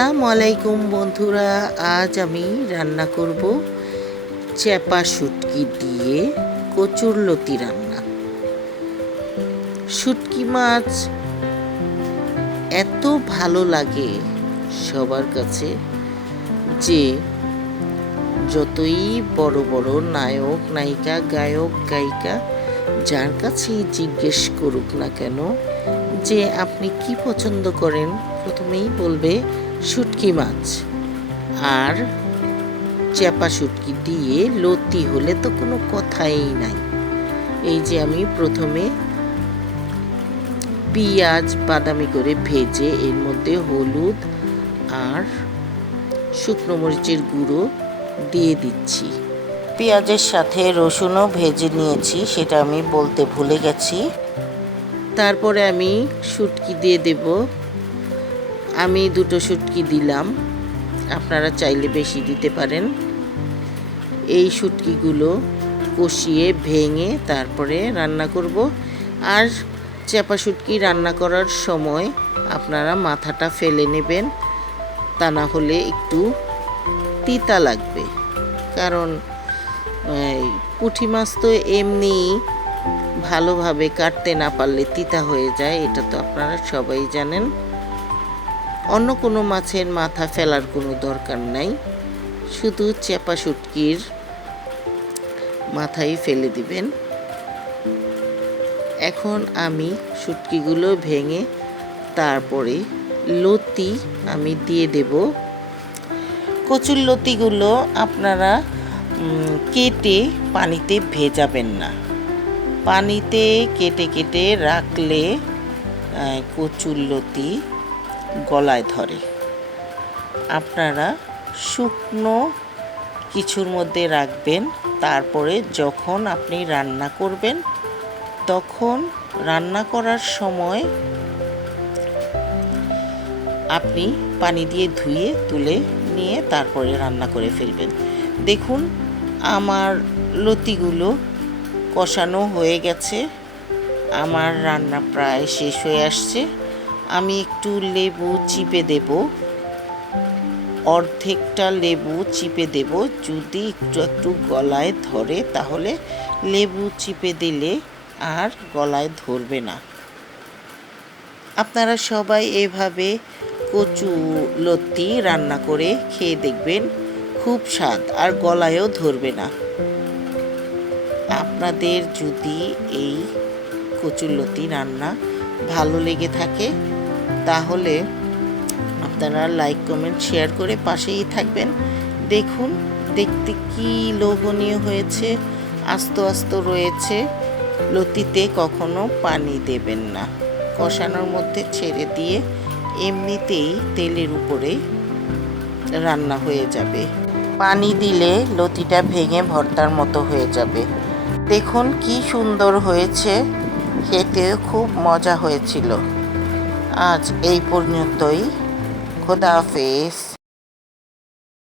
আসসালামু আলাইকুম বন্ধুরা, আজ আমি রান্না করব চ্যাপা শুটকি দিয়ে কচুরলতি রান্না। শুটকি মাছ এত ভালো লাগে সবার কাছে যে যতই বড় বড় নায়ক নায়িকা গায়ক গায়িকা যার কাছেই জিজ্ঞেস করুক না কেন যে আপনি কি পছন্দ করেন, প্রথমেই বলবে শুটকি মাছ। আর চ্যাপা শুটকি দিয়ে লতি হলে তো কোনো কথাই নাই। এই যে আমি প্রথমে পেঁয়াজ বাদামি করে ভেজে এর মধ্যে হলুদ আর শুকনো মরিচের গুঁড়ো দিয়ে দিচ্ছি। পেঁয়াজের সাথে রসুনও ভেজে নিয়েছি, সেটা আমি বলতে ভুলে গেছি। তারপরে আমি শুটকি দিয়ে দেব। আমি দুটো শুটকি দিলাম, আপনারা চাইলে বেশি দিতে পারেন। এই শুটকিগুলো কষিয়ে ভেঙে তারপরে রান্না করব। আর চ্যাপা শুটকি রান্না করার সময় আপনারা মাথাটা ফেলে নেবেন, তা না হলে একটু তিতা লাগবে। কারণ পুঁটি মাছ তো এমনি ভালোভাবে কাটতে না পারলে তিতা হয়ে যায়, এটা তো আপনারা সবাই জানেন। অন্য কোনো মাছের মাথা ফেলার কোনো দরকার নাই, শুধু চ্যাপা শুটকির মাথাই ফেলে দিবেন। এখন আমি শুটকিগুলো ভেঙে তারপরে লতি আমি দিয়ে দেব। কচুর লতিগুলো আপনারা কেটে পানিতে ভেজাবেন না। পানিতে কেটে কেটে রাখলে কচুর লতি গলায় ধরে। আপনারা শুকনো কিছুর মধ্যে রাখবেন, তারপরে যখন আপনি রান্না করবেন তখন রান্না করার সময় আপনি পানি দিয়ে ধুয়ে তুলে নিয়ে তারপরে রান্না করে ফেলবেন। দেখুন আমার লতিগুলো কষানো হয়ে গেছে, আমার রান্না প্রায় শেষ হয়ে আসছে। আমি একটু লেবু চিপে দেব, অর্ধেকটা লেবু চিপে দেব। যদি একটু একটু গলায় ধরে তাহলে লেবু চিপে দিলে আর গলায় ধরবে না। আপনারা সবাই এভাবে কচু লতি রান্না করে খেয়ে দেখবেন, খুব স্বাদ আর গলায়ও ধরবে না। আপনাদের যদি এই কচুরলতি রান্না ভালো লেগে থাকে তাহলে আপনারা লাইক কমেন্ট শেয়ার করে পাশেই থাকবেন। দেখুন দেখতে কি লোভনীয় হয়েছে, আস্ত আস্ত রয়েছে। লতিতে কখনো পানি দেবেন না, কষানোর মধ্যে ছেড়ে দিয়ে এমনিতেই তেলের উপরে রান্না হয়ে যাবে। পানি দিলে লতিটা ভেঙে ভর্তার মতো হয়ে যাবে। দেখুন কি সুন্দর হয়েছে, খেতে খুব মজা হয়েছিল। আজ এই পর্যন্তই, খোদা হাফেজ।